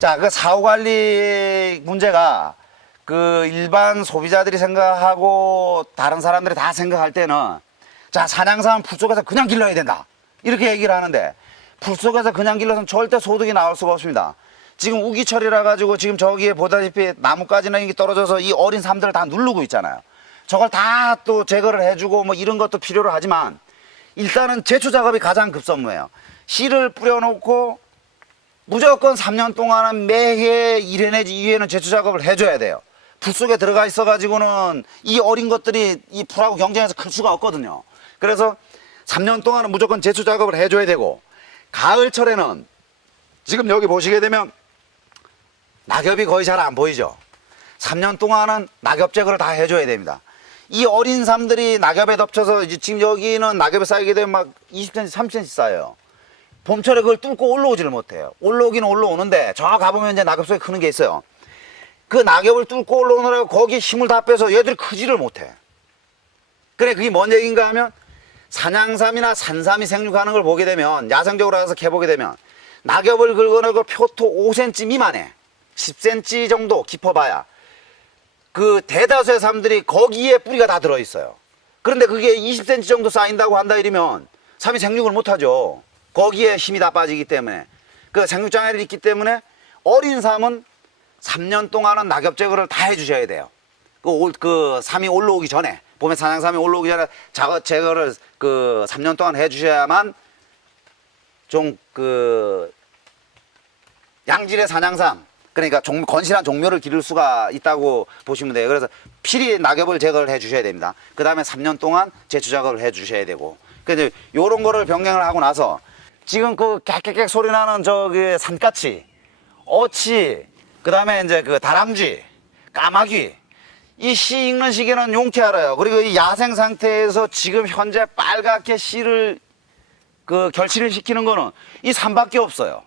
자, 그 사후 관리 문제가 그 일반 소비자들이 생각하고 다른 사람들이 다 생각할 때는 자, 산양삼은 풀 속에서 그냥 길러야 된다. 이렇게 얘기를 하는데 풀 속에서 그냥 길러서는 절대 소득이 나올 수가 없습니다. 지금 우기철이라 가지고 지금 저기에 보다시피 나뭇가지나 이게 떨어져서 이 어린 삶들을 다 누르고 있잖아요. 저걸 다 또 제거를 해주고 뭐 이런 것도 필요로 하지만 일단은 제초 작업이 가장 급선무예요. 씨를 뿌려놓고 무조건 3년 동안은 매해 1회 내지 2회는 제초 작업을 해줘야 돼요. 풀 속에 들어가 있어 가지고는 이 어린 것들이 이 풀하고 경쟁해서 클 수가 없거든요. 그래서 3년 동안은 무조건 제초 작업을 해줘야 되고, 가을철에는 지금 여기 보시게 되면 낙엽이 거의 잘 안 보이죠. 3년 동안은 낙엽 제거를 다 해줘야 됩니다. 이 어린 삶들이 낙엽에 덮쳐서 이제 지금 여기는 낙엽에 쌓이게 되면 막 20cm, 30cm 쌓여요. 봄철에 그걸 뚫고 올라오지를 못해요. 올라오기는 올라오는데 저 가보면 이제 낙엽 속에 크는 게 있어요. 그 낙엽을 뚫고 올라오느라고 거기에 힘을 다 빼서 얘들이 크지를 못해. 그래, 그게 뭔 얘기인가 하면 산양삼이나 산삼이 생육하는 걸 보게 되면, 야생적으로 가서 캐보게 되면 낙엽을 긁어내고 표토 5cm 미만에 10cm 정도 깊어봐야 그 대다수의 삶들이 거기에 뿌리가 다 들어있어요. 그런데 그게 20cm 정도 쌓인다고 한다 이러면 삼이 생육을 못하죠. 거기에 힘이 다 빠지기 때문에. 그 생육장애를 있기 때문에 어린 삶은 3년 동안은 낙엽 제거를 다 해주셔야 돼요. 그 삼이 올라오기 전에, 봄에 산양삼이 올라오기 전에 제거를 그 3년 동안 해주셔야만 좀 그 양질의 산양삼, 그러니까 건실한 종묘를 기를 수가 있다고 보시면 돼요. 그래서 필히 낙엽을 제거를 해 주셔야 됩니다. 그 다음에 3년 동안 제초 작업을 해 주셔야 되고. 그래서 요런 거를 변경을 하고 나서 지금 그 깨깨깨 소리 나는 저기 산까치, 어치, 그 다음에 이제 그 다람쥐, 까마귀, 이 씨 익는 시기는 용케 알아요. 그리고 이 야생 상태에서 지금 현재 빨갛게 씨를 그 결실을 시키는 거는 이 삼밖에 없어요.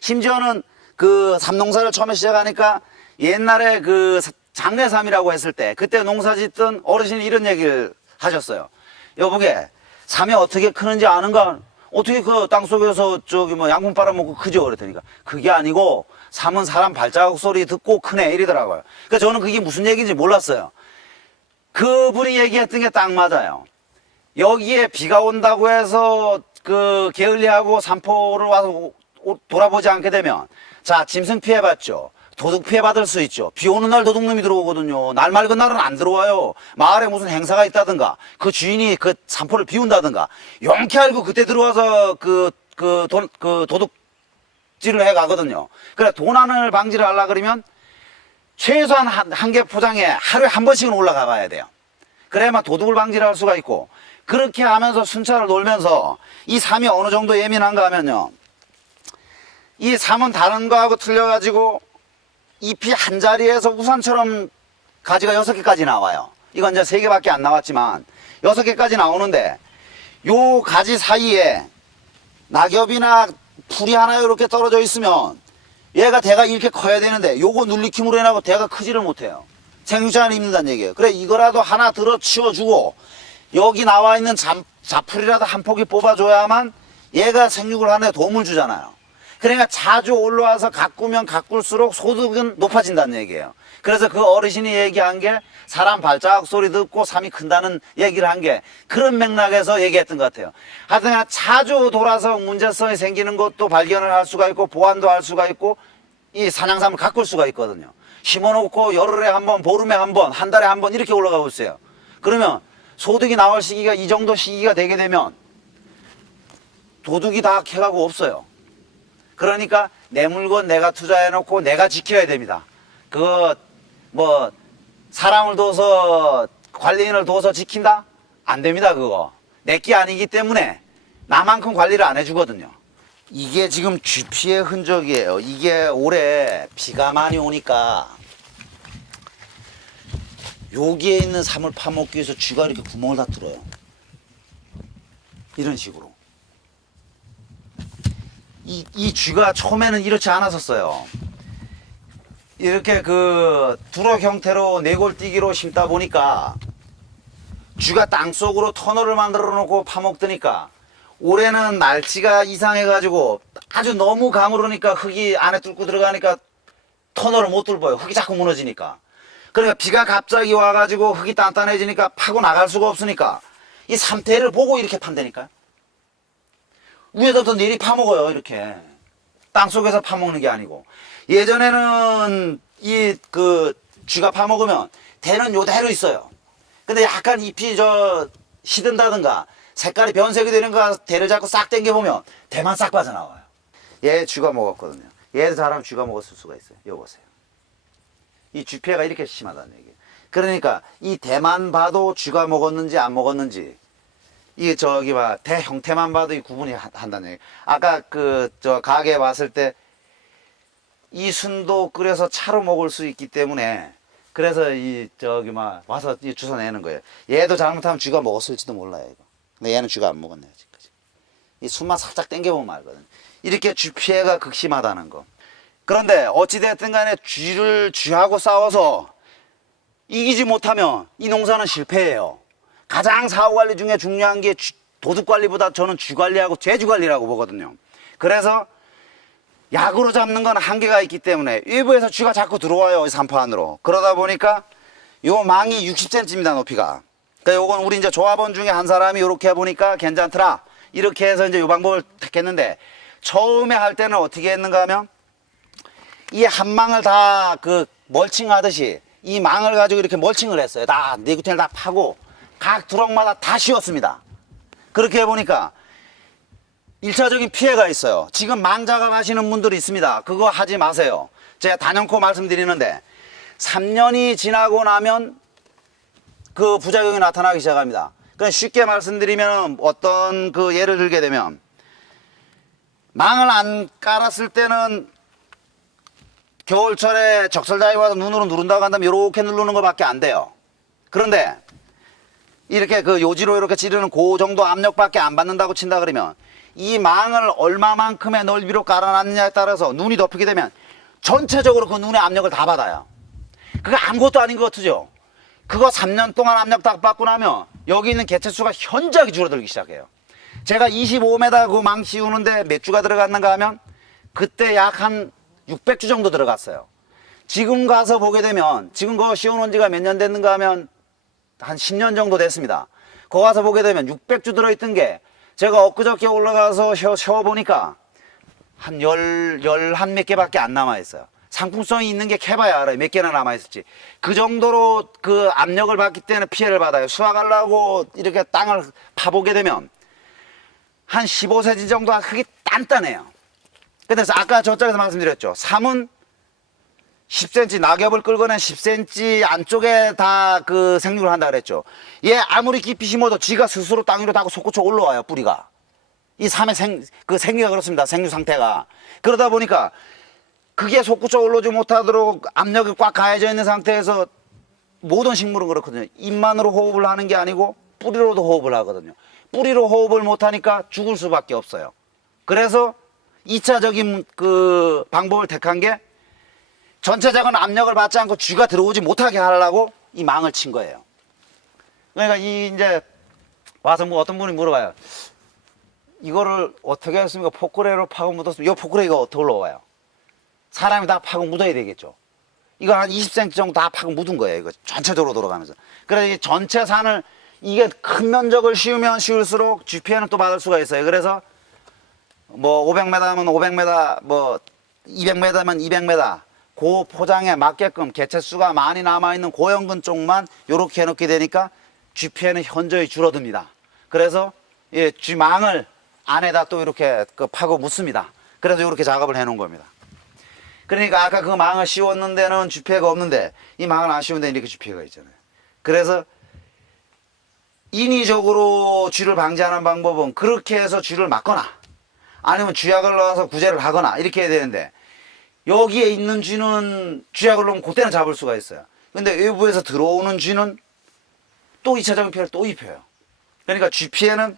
심지어는 그 삼농사를 처음에 시작하니까 옛날에 그 장례삼이라고 했을 때 그때 농사 짓던 어르신이 이런 얘기를 하셨어요. 여보게, 삼이 어떻게 크는지 아는가? 어떻게 그 땅속에서 저기 뭐 양분 빨아먹고 크죠? 그랬더니까 그게 아니고 삼은 사람 발자국 소리 듣고 크네 이러더라고요. 그러니까 저는 그게 무슨 얘기인지 몰랐어요. 그분이 얘기했던 게 딱 맞아요. 여기에 비가 온다고 해서 그 게을리하고 산포를 와서 돌아보지 않게 되면, 자, 짐승 피해봤죠. 도둑 피해받을 수 있죠. 비 오는 날 도둑놈이 들어오거든요. 날 맑은 날은 안 들어와요. 마을에 무슨 행사가 있다든가 그 주인이 그 산포를 비운다든가 용케 알고 그때 들어와서 도둑질을 해 가거든요. 그래, 도난을 방지를 하려 그러면 최소한 한 개 포장에 하루에 한 번씩은 올라가 봐야 돼요. 그래야만 도둑을 방지를 할 수가 있고, 그렇게 하면서 순찰을 놀면서 이 삼이 어느 정도 예민한가 하면요, 이 삼은 다른 거하고 틀려가지고 잎이 한 자리에서 우산처럼 가지가 6개까지 나와요. 이건 이제 3개밖에 안 나왔지만 6개까지 나오는데, 요 가지 사이에 낙엽이나 풀이 하나 이렇게 떨어져 있으면 얘가 대가 이렇게 커야 되는데 요거 눌리킴으로 해나고 대가 크지를 못해요. 생육장을 입는다는 얘기예요. 그래, 이거라도 하나 들어 치워주고 여기 나와 있는 자풀이라도 한 포기 뽑아줘야만 얘가 생육을 하는데 도움을 주잖아요. 그러니까 자주 올라와서 가꾸면 가꿀수록 소득은 높아진다는 얘기예요. 그래서 그 어르신이 얘기한 게 사람 발자국 소리 듣고 삼이 큰다는 얘기를 한 게 그런 맥락에서 얘기했던 것 같아요. 하여튼 자주 돌아서 문제성이 생기는 것도 발견을 할 수가 있고 보완도 할 수가 있고 이 산양삼을 가꿀 수가 있거든요. 심어놓고 열흘에 한 번, 보름에 한 번, 한 달에 한 번 이렇게 올라가고 있어요. 그러면 소득이 나올 시기가 이 정도 시기가 되게 되면 도둑이 다 캐가고 없어요. 그러니까 내 물건 내가 투자해놓고 내가 지켜야 됩니다. 그거 뭐 사람을 둬서 관리인을 둬서 지킨다? 안 됩니다. 그거 내게 아니기 때문에 나만큼 관리를 안 해주거든요. 이게 지금 쥐피의 흔적이에요. 이게 올해 비가 많이 오니까 여기에 있는 삼을 파먹기 위해서 쥐가 이렇게 구멍을 다 뚫어요. 이런 식으로. 이 쥐가 처음에는 이렇지 않았었어요. 이렇게 그 두럭 형태로 네골뛰기로 심다 보니까 쥐가 땅속으로 터널을 만들어 놓고 파먹더니까 올해는 날씨가 이상해가지고 아주 너무 가물으니까 흙이 안에 뚫고 들어가니까 터널을 못 뚫어요. 흙이 자꾸 무너지니까. 그러니까 비가 갑자기 와가지고 흙이 단단해지니까 파고 나갈 수가 없으니까 이 상태를 보고 이렇게 판다니까. 위에서부터 내리 파먹어요. 이렇게 땅속에서 파먹는 게 아니고. 예전에는 이 그 쥐가 파먹으면 대는 요대로 있어요. 근데 약간 잎이 시든다든가 색깔이 변색이 되는가 대를 잡고 싹 당겨보면 대만 싹 빠져나와요. 얘 쥐가 먹었거든요. 얘도 잘하면 쥐가 먹었을 수가 있어요. 이거 보세요. 이 쥐 피해가 이렇게 심하다는 얘기예요. 그러니까 이 대만 봐도 쥐가 먹었는지 안 먹었는지 이게 대 형태만 봐도 이 구분이 한다는 얘기예요. 아까 가게에 왔을 때 이 순도 끓여서 차로 먹을 수 있기 때문에 그래서 와서 주워 내는 거예요. 얘도 잘못하면 쥐가 먹었을지도 몰라요, 이거. 근데 얘는 쥐가 안 먹었네요, 지금까지. 이 순만 살짝 당겨보면 알거든요. 이렇게 쥐 피해가 극심하다는 거. 그런데 어찌됐든 간에 쥐하고 싸워서 이기지 못하면 이 농사는 실패예요. 가장 사후 관리 중에 중요한 게 도둑 관리보다 저는 쥐 관리하고 제주 관리라고 보거든요. 그래서 약으로 잡는 건 한계가 있기 때문에 외부에서 쥐가 자꾸 들어와요, 산포 안으로. 그러다 보니까 요 망이 60cm입니다, 높이가. 그러니까 요건 우리 이제 조합원 중에 한 사람이 요렇게 해보니까 괜찮더라. 이렇게 해서 이제 요 방법을 택했는데 처음에 할 때는 어떻게 했는가 하면 이 한 망을 다 멀칭하듯이 이 망을 가지고 이렇게 멀칭을 했어요. 다 네구텐을 다 파고 각 두럭마다 다 씌웠습니다. 그렇게 해보니까 1차적인 피해가 있어요. 지금 망 작업하시는 분들이 있습니다. 그거 하지 마세요. 제가 단연코 말씀드리는데 3년이 지나고 나면 그 부작용이 나타나기 시작합니다. 그냥 쉽게 말씀드리면 어떤 예를 들게 되면 망을 안 깔았을 때는 겨울철에 적설자이 와서 눈으로 누른다고 한다면 이렇게 누르는 것밖에 안 돼요. 그런데 이렇게 요지로 이렇게 찌르는 그 정도 압력밖에 안 받는다고 친다 그러면 이 망을 얼마만큼의 넓이로 깔아놨느냐에 따라서 눈이 덮이게 되면 전체적으로 그 눈의 압력을 다 받아요. 그거 아무것도 아닌 것 같죠? 그거 3년 동안 압력 딱 받고 나면 여기 있는 개체수가 현저하게 줄어들기 시작해요. 제가 25m 그 망 씌우는데 몇 주가 들어갔는가 하면 그때 약 한 600주 정도 들어갔어요. 지금 가서 보게 되면 지금 그거 씌워놓은 지가 몇 년 됐는가 하면 한 10년 정도 됐습니다. 거기 가서 보게 되면 600주 들어있던 게 제가 엊그저께 올라가서 쉬어보니까 한 한 몇 개밖에 안 남아있어요. 상품성이 있는 게 캐봐야 알아요. 몇 개나 남아있을지. 그 정도로 그 압력을 받기 때문에 피해를 받아요. 수확하려고 이렇게 땅을 파보게 되면 한 15cm 정도 흙이 단단해요. 그래서 아까 저쪽에서 말씀드렸죠. 3은 10cm, 낙엽을 끌거나 10cm 안쪽에 다 생육을 한다 그랬죠. 얘 아무리 깊이 심어도 지가 스스로 땅 위로 닿고 솟구쳐 올라와요, 뿌리가. 이 3의 생리가 그렇습니다, 생육 상태가. 그러다 보니까 그게 솟구쳐 올라오지 못하도록 압력이 꽉 가해져 있는 상태에서 모든 식물은 그렇거든요. 입만으로 호흡을 하는 게 아니고 뿌리로도 호흡을 하거든요. 뿌리로 호흡을 못하니까 죽을 수밖에 없어요. 그래서 2차적인 방법을 택한 게 전체적인 압력을 받지 않고 쥐가 들어오지 못하게 하려고 이 망을 친 거예요. 그러니까 이제 와서 어떤 분이 물어봐요. 이거를 어떻게 했습니까? 포크레로 파고 묻었으면 이 포크레가 어떻게 올라와요? 사람이 다 파고 묻어야 되겠죠. 이거 한 20cm 정도 다 파고 묻은 거예요. 이거 전체적으로 돌아가면서. 그래서 이 전체 산을 이게 큰 면적을 씌우면 씌울수록 쥐 피해는 또 받을 수가 있어요. 그래서 500m면 500m, 200m면 200m. 그 포장에 맞게끔 개체수가 많이 남아있는 고연근 쪽만 이렇게 해놓게 되니까 쥐 피해는 현저히 줄어듭니다. 그래서 쥐망을 안에다 또 이렇게 파고 묻습니다. 그래서 이렇게 작업을 해놓은 겁니다. 그러니까 아까 그 망을 씌웠는 데는 쥐 피해가 없는데 이 망을 안 씌운 데는 이렇게 쥐 피해가 있잖아요. 그래서 인위적으로 쥐를 방지하는 방법은 그렇게 해서 쥐를 막거나 아니면 쥐약을 넣어서 구제를 하거나 이렇게 해야 되는데 여기에 있는 쥐는 쥐약을 넣으면 그때는 잡을 수가 있어요. 근데 외부에서 들어오는 쥐는 또 2차적인 피해를 또 입혀요. 그러니까 쥐 피해는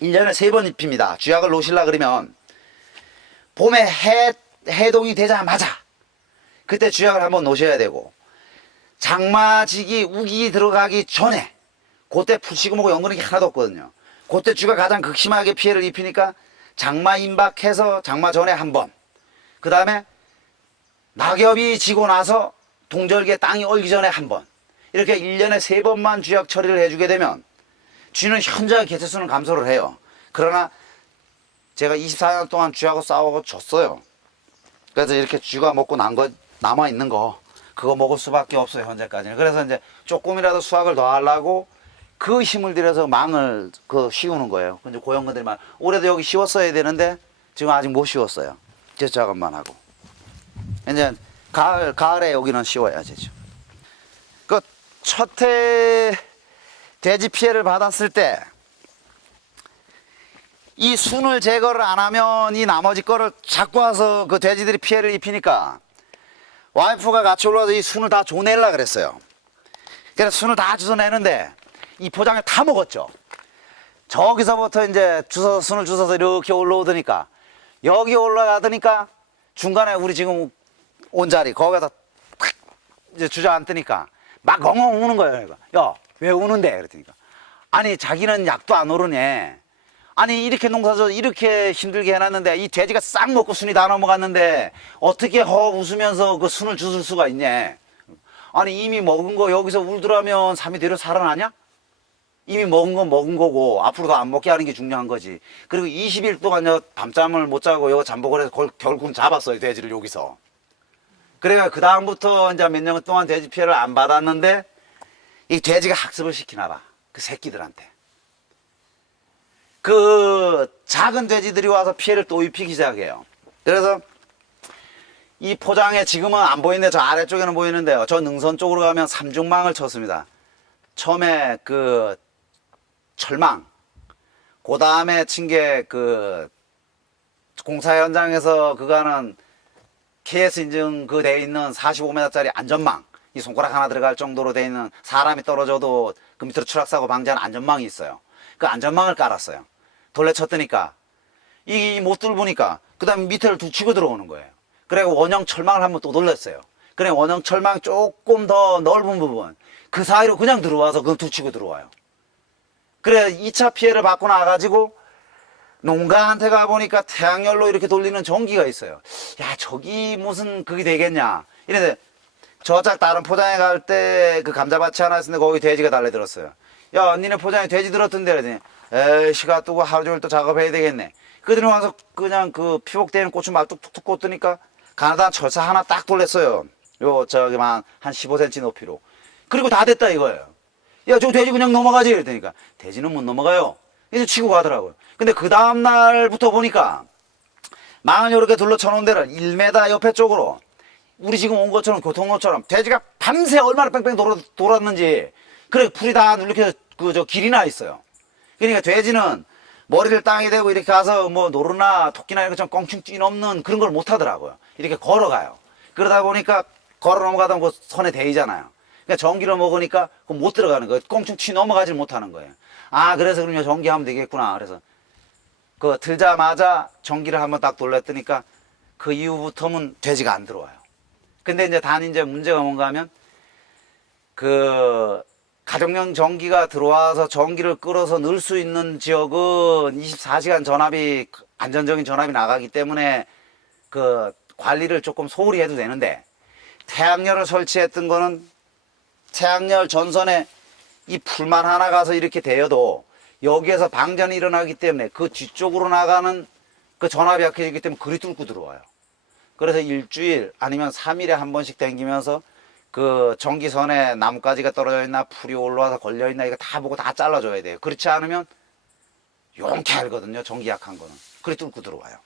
1년에 3번 입힙니다. 쥐약을 놓으시려 그러면 봄에 해동이 되자마자 그때 쥐약을 한번 놓으셔야 되고 장마지기 우기 들어가기 전에 그때 풀씨고 뭐고 연근한 게 하나도 없거든요. 그때 쥐가 가장 극심하게 피해를 입히니까 장마 임박해서 장마 전에 한 번, 그 다음에 낙엽이 지고 나서 동절기에 땅이 얼기 전에 한 번, 이렇게 1년에 3번만 쥐약 처리를 해주게 되면 쥐는 현저하게 개체수는 감소를 해요. 그러나 제가 24년 동안 쥐하고 싸워 줬어요. 그래서 이렇게 쥐가 먹고 남아있는 거, 그거 먹을 수밖에 없어요, 현재까지는. 그래서 이제 조금이라도 수확을 더 하려고 그 힘을 들여서 망을 씌우는 거예요. 근데 고형근들이 올해도 여기 씌웠어야 되는데 지금 아직 못 씌웠어요. 제 작업만 하고. 이제 가을에 여기는 씌워야지. 그 첫해 돼지 피해를 받았을 때 이 순을 제거를 안 하면 이 나머지 거를 자꾸 와서 그 돼지들이 피해를 입히니까 와이프가 같이 올라와서 이 순을 다 조내려고 그랬어요. 그래서 순을 다 주워내는데 이 포장을 다 먹었죠. 저기서부터 이제 순을 주워서 이렇게 올라오더니까 여기 올라가더니까 중간에 우리 지금 온 자리 거기서 탁 이제 주저앉으니까 막 엉엉 우는 거예요. 야, 왜 우는데? 그랬더니까 아니 자기는 약도 안 오르네. 아니 이렇게 농사져서 이렇게 힘들게 해놨는데 이 돼지가 싹 먹고 순이 다 넘어갔는데 어떻게 웃으면서 그 순을 주술 수가 있냐. 아니 이미 먹은 거 여기서 울더라면 3일 뒤로 살아나냐? 이미 먹은 건 먹은 거고 앞으로도 안 먹게 하는 게 중요한 거지. 그리고 20일 동안 밤잠을 못 자고 여기 잠복을 해서 결국은 잡았어요, 돼지를 여기서. 그래가 그 다음부터 이제 몇 년 동안 돼지 피해를 안 받았는데 이 돼지가 학습을 시키나 봐, 그 새끼들한테. 그 작은 돼지들이 와서 피해를 또 입히기 시작해요. 그래서 이 포장에 지금은 안 보이는데 저 아래쪽에는 보이는데요. 저 능선 쪽으로 가면 삼중망을 쳤습니다. 처음에 그 철망, 그 다음에 친 게 그 공사 현장에서 그거는 KS 인증 그 돼 있는 45m짜리 안전망, 이 손가락 하나 들어갈 정도로 돼 있는 사람이 떨어져도 그 밑으로 추락사고 방지하는 안전망이 있어요. 그 안전망을 깔았어요. 돌려 쳤더니까 이 못 뚫으니까 그 다음에 밑에를 툭 치고 들어오는 거예요. 그래서 원형 철망을 한번 또 돌렸어요. 그래 원형 철망 조금 더 넓은 부분 그 사이로 그냥 들어와서 그걸 툭 치고 들어와요. 그래 2차 피해를 받고 나가지고 농가한테 가보니까 태양열로 이렇게 돌리는 전기가 있어요. 야 저기 무슨 그게 되겠냐 이랬는데 저짝 다른 포장에 갈 때 그 감자밭이 하나 있었는데 거기 돼지가 달려들었어요. 야 니네 포장에 돼지 들었던데 그러더니 에이 시가 뜨고 하루 종일 또 작업해야 되겠네. 그들이 와서 그냥 그 피복되는 꽃을 막 툭툭툭 꽂더니까 가나다 철사 하나 딱 돌렸어요. 요 저기만 한 15cm 높이로. 그리고 다 됐다 이거예요. 야 저 돼지 그냥 넘어가지 이랬더니까 돼지는 못 넘어가요. 이제 치고 가더라고요. 근데 그 다음날부터 보니까 망을 이렇게 둘러쳐 놓은 데를 1m 옆에 쪽으로 우리 지금 온 것처럼 교통로처럼 돼지가 밤새 얼마나 뺑뺑 돌았는지 그래 풀이 다 이렇게 그 길이 나 있어요. 그러니까 돼지는 머리를 땅에 대고 이렇게 가서 뭐 노루나 토끼나 이런 것처럼 껑충 뛰넘는 그런 걸 못 하더라고요. 이렇게 걸어가요. 그러다 보니까 걸어 넘어가다 그 선에 대이잖아요. 그러니까 전기를 먹으니까 못 들어가는 거예요. 껑충 튀 넘어가질 못하는 거예요. 아 그래서 그러면 전기하면 되겠구나. 그래서 그 들자마자 전기를 한번 딱 돌렸더니까 그 이후부터는 돼지가 안 들어와요. 근데 이제 단 이제 문제가 뭔가 하면 그 가정용 전기가 들어와서 전기를 끌어서 넣을 수 있는 지역은 24시간 전압이 안전적인 전압이 나가기 때문에 그 관리를 조금 소홀히 해도 되는데 태양열을 설치했던 거는 태양열 전선에 이 풀만 하나 가서 이렇게 대여도 여기에서 방전이 일어나기 때문에 그 뒤쪽으로 나가는 그 전압이 약해지기 때문에 그리 뚫고 들어와요. 그래서 일주일 아니면 3일에 한 번씩 댕기면서 그 전기선에 나뭇가지가 떨어져 있나 풀이 올라와서 걸려 있나 이거 다 보고 다 잘라줘야 돼요. 그렇지 않으면 용케 알거든요. 전기 약한 거는. 그리 뚫고 들어와요.